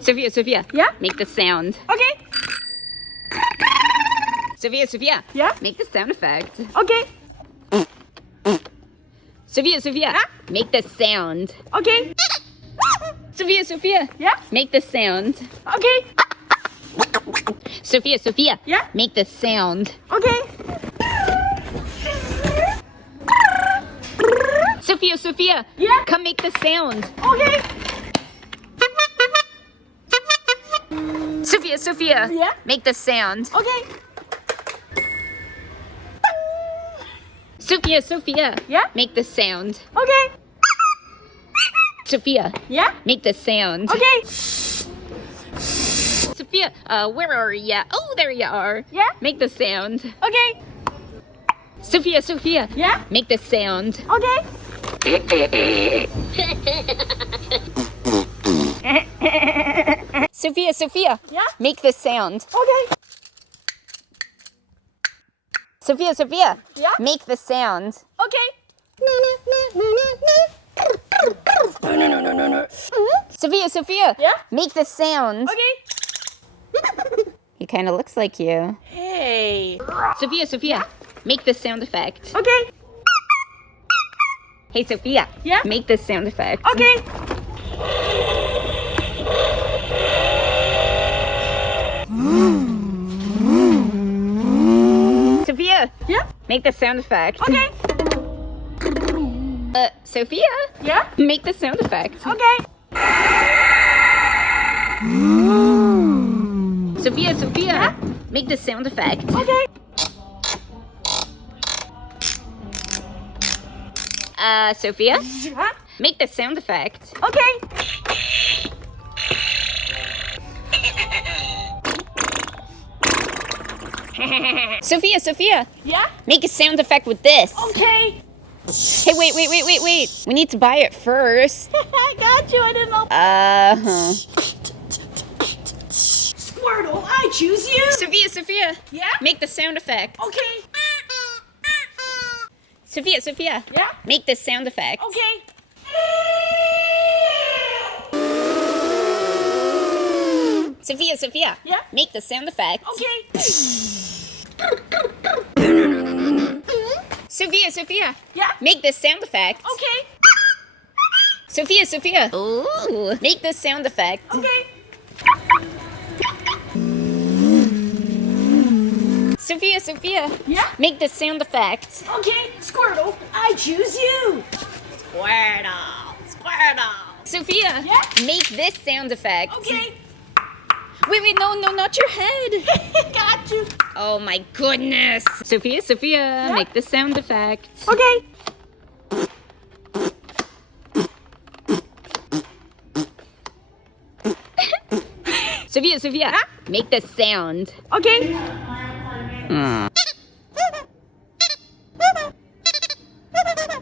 Sophia. Yeah? Make the sound. Okay. Sophia. Yeah? Make the sound effect. Okay. Sophia. Yeah? Make the sound. Okay. Sophia. Yeah? Make the sound. Okay. Sophia. Yeah? Make the sound. Okay. Sophia. Yeah? Come make the sound. Okay. Sophia. Yeah? Make the sound. Okay. Sophia. Yeah? Make the sound. Okay. Sophia. Yeah? Make the sound. Okay. Sophia, where are ya? Oh, there you are. Yeah? Make the sound. Okay. Sophia. Yeah? Make the sound. Okay. Sophia. Yeah? Make the sound. Okay. Sophia. Yeah? Make the sound. Okay. Sophia. Yeah? Make the sound. Okay. He kind of looks like you. Hey. Sophia. Make the sound effect. Okay. Hey, Sophia. Yeah? Make the sound effect. Okay. Sophia. Yeah? Make the sound effect. Okay. Sophia. Yeah? Make the sound effect. Okay. Sophia. Yeah? Make the sound effect. Okay. Sophia. Yeah? Make the sound effect. Okay. Sophia. Yeah? Make a sound effect with this. Okay. Hey, wait. We need to buy it first. I got you. I didn't know. Squirtle, I choose you. Sophia. Yeah? Make the sound effect. Okay. Sophia. Yeah? Make the sound effect. Okay. Sophia. Yeah? Make the sound effect. Okay. Sophia. Yeah? Make the sound effect. Okay. Sophia. Ooh. Make the sound effect. Okay. Sophia. Yeah? Make the sound effect. Okay. Squirtle, I choose you. Squirtle. Sophia. Yeah? Make this sound effect. Okay. Wait, no, not your head. Got you. Oh my goodness. Sophia, make the sound effect. Okay. Sophia, make the sound. Okay. Hmm.